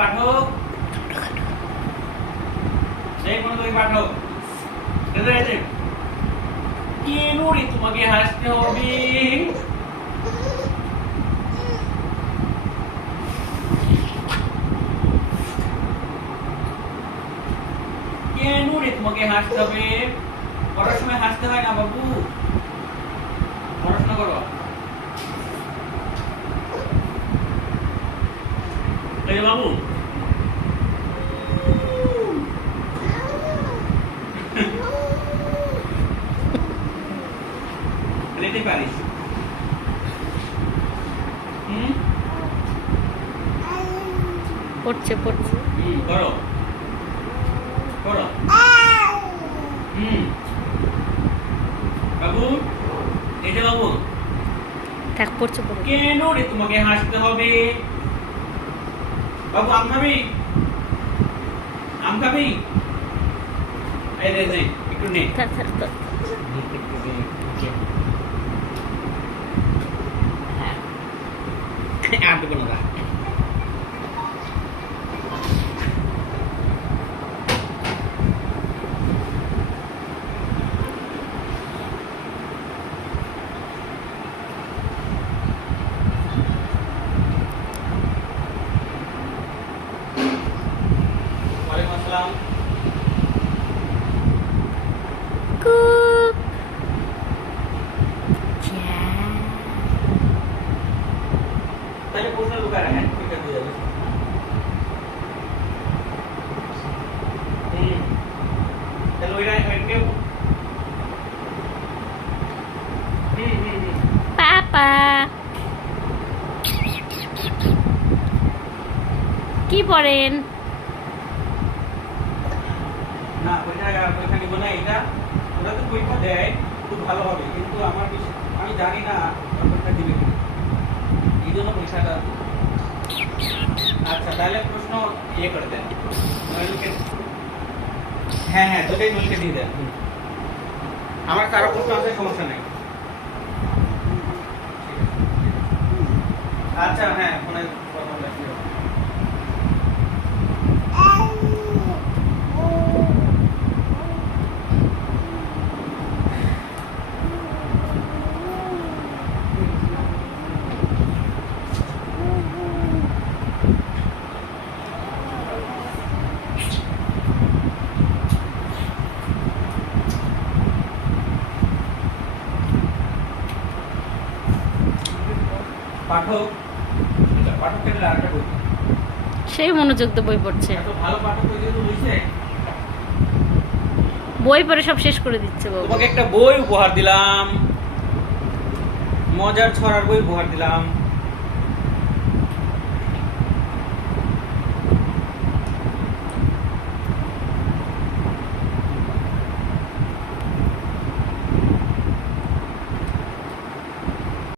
পাঠক সেই মনোযোগী পাঠক এদের এদের কেন রে তোমাকে হাসতে হবে? কেন রে তোমাকে হাসতে হবে? পড়ার সময় হাসতে হয় না বাবু, পড়াশোনা করো। এই বাবু লেতে পারিস? পড়ছে পড়ছে। করো করো। বাবু এই যে বাবু থাক পড়ছে পড়ছে। কেন রে তোমাকে হাসতে হবে? বাবু আম খাবি? আম খাবি? এই রে নে একটু নে। থাক থাক থাক। আর দেবো না। ওয়ালাইকুম আসসালাম। কুক। তাহলে প্রশ্ন লুকায় রাখেন, ঠিক আছে যাবে। তাহলে ওইটা কেউ পাপা কি পড়েন? না ওইটা পরীক্ষা নিব না। এটা ওরা তো পরীক্ষা দেয় খুব ভালো হবে, কিন্তু আমার আমি জানি না পরীক্ষা দিবে কি, এই জন্য পরীক্ষাটা। আচ্ছা তাহলে প্রশ্ন ইয়ে করে দেন, নইলকে। হ্যাঁ হ্যাঁ দুটোই নইলকে দিয়ে দেন। আমার কারো প্রশ্ন আছে, সমস্যা নেই। আচ্ছা হ্যাঁ ফোনে কথা বলে পাঠক। পাঠক কেটে আরেকটা বই। সেই মনোযোগ দিয়ে বই পড়ছে। এত ভালো পাঠক হয়ে যেহেতু হয়েছে, বই পড়ে সব শেষ করে দিচ্ছে বাবু। তোমাকে একটা বই উপহার দিলাম, মজার ছড়ার বই উপহার দিলাম।